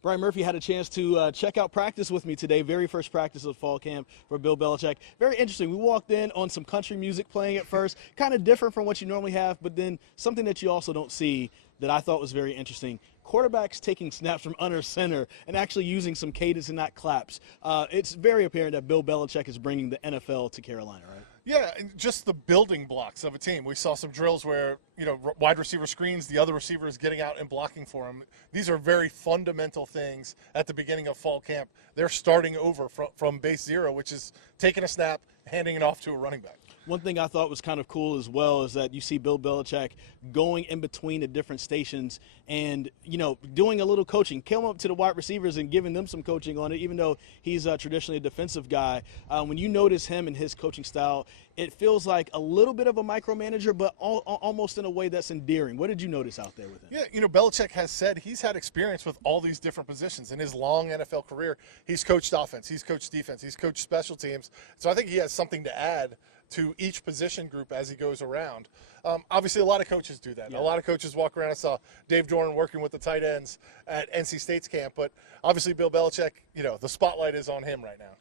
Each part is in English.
Brian Murphy had a chance to check out practice with me today, very first practice of fall camp for Bill Belichick. Very interesting. We walked in on some country music playing at first, kind of different from what you normally have, but then something that you also don't see that I thought was very interesting. Quarterbacks taking snaps from under center and actually using some cadence and not claps. It's very apparent that Bill Belichick is bringing the NFL to Carolina, right? Yeah, and just the building blocks of a team. We saw some drills where, wide receiver screens, the other receiver is getting out and blocking for him. These are very fundamental things at the beginning of fall camp. They're starting over from base zero, which is taking a snap, handing it off to a running back. One thing I thought was kind of cool as well is that you see Bill Belichick going in between the different stations and, doing a little coaching. Came up to the wide receivers and giving them some coaching on it, even though he's traditionally a defensive guy. When you notice him and his coaching style, it feels like a little bit of a micromanager, but almost in a way that's endearing. What did you notice out there with him? Yeah, Belichick has said he's had experience with all these different positions. In his long NFL career, he's coached offense, he's coached defense, he's coached special teams. So I think he has something to add to each position group as he goes around. Obviously, a lot of coaches do that. Yeah. A lot of coaches walk around. I saw Dave Doran working with the tight ends at NC State's camp. But obviously, Bill Belichick, the spotlight is on him right now.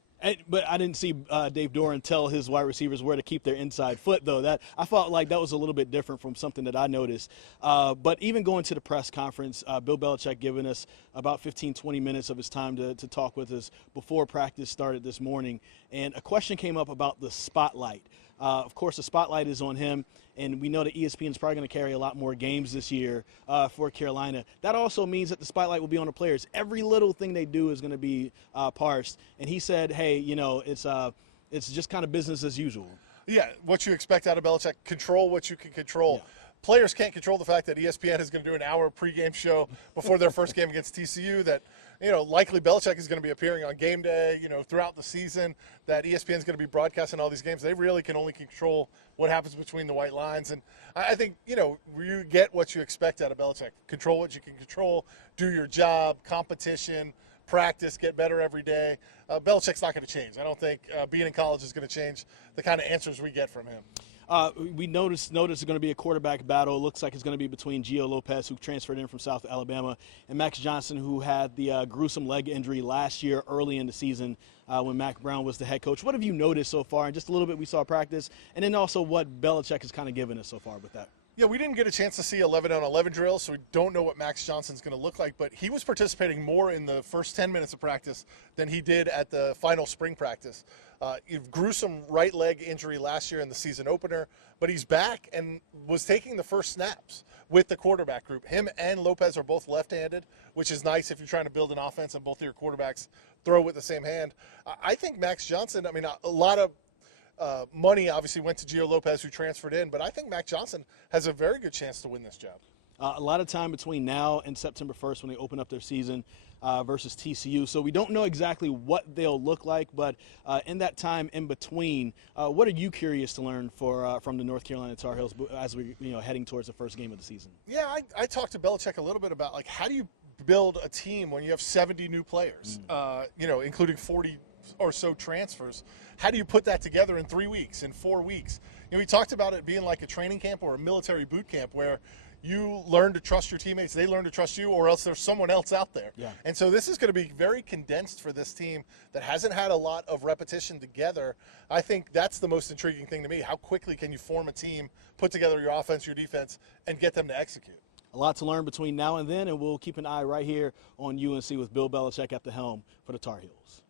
But I didn't see Dave Doran tell his wide receivers where to keep their inside foot, though. That I felt like that was a little bit different from something that I noticed. But even going to the press conference, Bill Belichick giving us about 15, 20 minutes of his time to talk with us before practice started this morning. And a question came up about the spotlight. Of course, the spotlight is on him, and we know that ESPN is probably going to carry a lot more games this year for Carolina. That also means that the spotlight will be on the players. Every little thing they do is going to be parsed. And he said, hey, it's just kind of business as usual. Yeah, what you expect out of Belichick, control what you can control. Yeah. Players can't control the fact that ESPN is going to do an hour pregame show before their first game against TCU, that likely Belichick is going to be appearing on game day, throughout the season, that ESPN is going to be broadcasting all these games. They really can only control what happens between the white lines. And I think, you get what you expect out of Belichick. Control what you can control, do your job, competition, practice, get better every day. Belichick's not going to change. I don't think being in college is going to change the kind of answers we get from him. We noticed it's going to be a quarterback battle. It looks like it's going to be between Gio Lopez, who transferred in from South Alabama, and Max Johnson, who had the gruesome leg injury last year early in the season when Mac Brown was the head coach. What have you noticed so far? And just a little bit we saw practice, and then also what Belichick has kind of given us so far with that. Yeah, we didn't get a chance to see 11-on-11 drills, so we don't know what Max Johnson's going to look like, but he was participating more in the first 10 minutes of practice than he did at the final spring practice. Gruesome right leg injury last year in the season opener, but he's back and was taking the first snaps with the quarterback group. Him and Lopez are both left-handed, which is nice if you're trying to build an offense and both of your quarterbacks throw with the same hand. I think Max Johnson, a lot of money obviously went to Gio Lopez, who transferred in, but I think Mac Johnson has a very good chance to win this job. A lot of time between now and September 1st when they open up their season versus TCU. So we don't know exactly what they'll look like, but in that time in between, what are you curious to learn from the North Carolina Tar Heels as we're heading towards the first game of the season? Yeah, I talked to Belichick a little bit about, how do you build a team when you have 70 new players, including 40 or so transfers. How do you put that together in 3 weeks, in 4 weeks? We talked about it being like a training camp or a military boot camp where you learn to trust your teammates, they learn to trust you, or else there's someone else out there. Yeah. And so this is going to be very condensed for this team that hasn't had a lot of repetition together. I think that's the most intriguing thing to me. How quickly can you form a team, put together your offense, your defense, and get them to execute? A lot to learn between now and then, and we'll keep an eye right here on UNC with Bill Belichick at the helm for the Tar Heels.